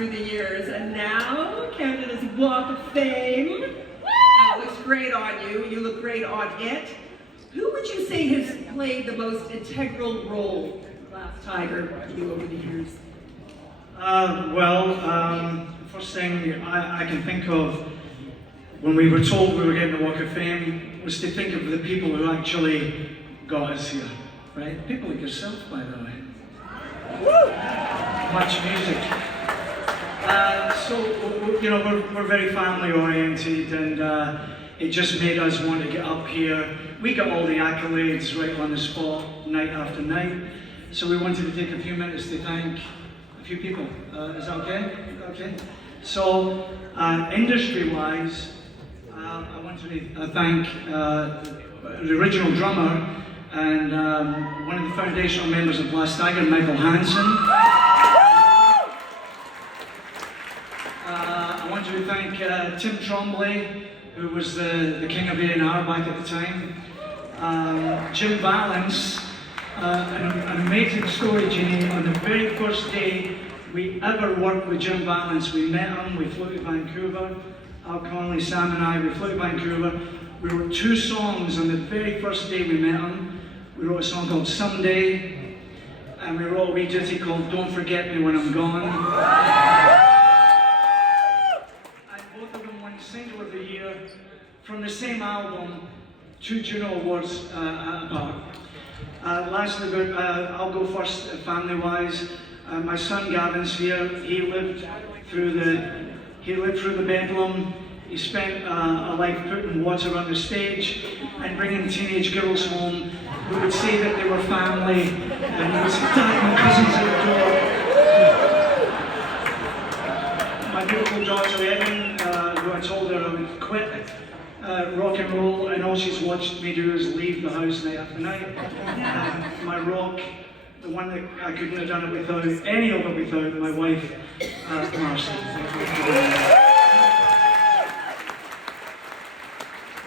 through the years, and now Canada's Walk of Fame. And it looks great on you. You look great on it. Who would you say has played the most integral role in Glass Tiger for you over the years? First thing I can think of when we were told we were getting the Walk of Fame was to think of the people who actually got us here, right? People like yourself, by the way. Woo! Much music. We're very family oriented, and it just made us want to get up here. We got all the accolades right on the spot, night after night. So we wanted to take a few minutes to thank a few people. Is that okay? Okay. So, industry-wise, I want to thank the original drummer and one of the foundational members of Glass Tiger, Michael Hansen. I want to thank Tim Trombley, who was the king of A&R back at the time. Jim Valance, an amazing story, Jeannie. On the very first day we ever worked with Jim Valance, we met him, we flew to Vancouver. Al Connolly, Sam and I, we flew to Vancouver. We wrote 2 songs on the very first day we met him. We wrote a song called Someday, and we wrote a wee ditty called Don't Forget Me When I'm Gone. And both of them won Single of the Year from the same album, 2 Juno Awards apart. Lastly, I'll go first family-wise. My son Gavin's here. He lived through the bedlam. He spent a life putting water on the stage and bringing teenage girls home who would say that they were family, and he was attacking my cousins at the door. My beautiful daughter Evan, who I told her I would quit rock and roll, and all she's watched me do is leave the house night after night. My rock, the one that I couldn't have done it without, any of it without my wife, Massey.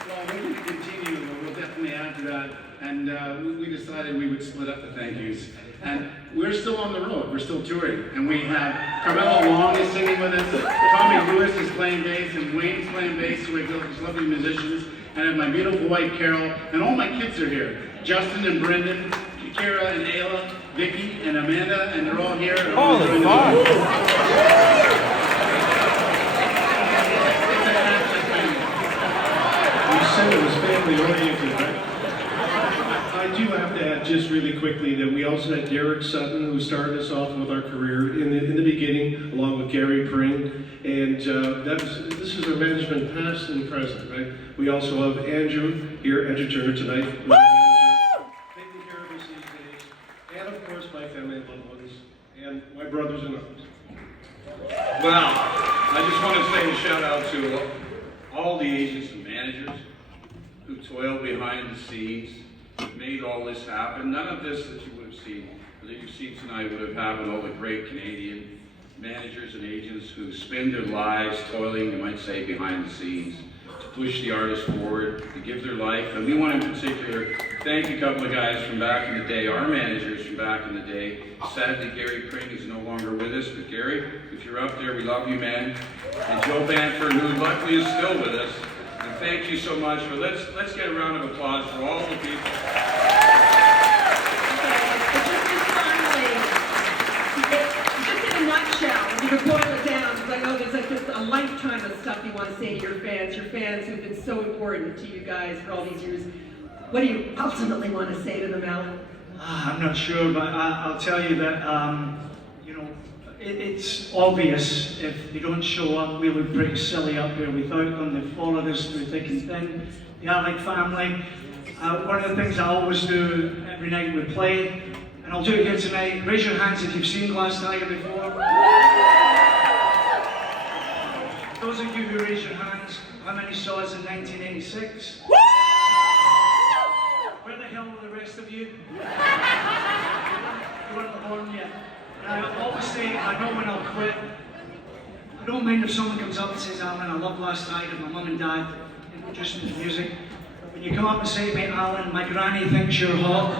Well, we're going to continue, but we'll definitely add to that. And we decided we would split up the thank yous. And we're still on the road, we're still touring. And we have Carmelo Long is singing with us, Tommy Lewis is playing bass, and Wayne's playing bass, so we have these lovely musicians. And I have my beautiful wife Carol, and all my kids are here. Justin and Brendan, Kira and Ayla, Vicky and Amanda, and they're all here. Holy fuck! You said it was family oriented, right? I do have to add just really quickly that we also had Derek Sutton, who started us off with our career in the beginning, along with Gary Pring, and this is our management past and present, right? We also have Andrew here, Andrew Turner tonight. Taking care of us these days, and of course my family and loved ones, and my brothers and others. Well, I just want to say a shout out to all the agents and managers who toil behind the scenes, made all this happen. None of this that you would have seen, that you see tonight, would have happened. All the great Canadian managers and agents who spend their lives toiling, you might say, behind the scenes to push the artist forward, to give their life. And we want in particular thank a couple of guys from back in the day, our managers from back in the day. Sadly, Gary Pring is no longer with us, but Gary, if you're up there, we love you, man. And Joe Banford, who luckily is still with us. And thank you so much. But let's get a round of applause for all the people. Just in a nutshell, you could boil it down, because I know there's like just a lifetime of stuff you want to say to your fans who've been so important to you guys for all these years. What do you ultimately want to say to them, Alan? I'm not sure, but I'll tell you that, it's obvious if they don't show up, we look pretty silly up here without them. They followed us through thick and thin. The Alec family. One of the things I always do every night we play, and I'll do it here tonight. Raise your hands if you've seen Glass Tiger before. Those of you who raise your hands, how many saw us in 1986? Where the hell were the rest of you? You weren't born yet. And I always say, I know when I'll quit. I don't mind if someone comes up and says, Alan, I love Glass Tiger, my mum and dad, just the music. But when you come up and say to me, Alan, my granny thinks you're hot.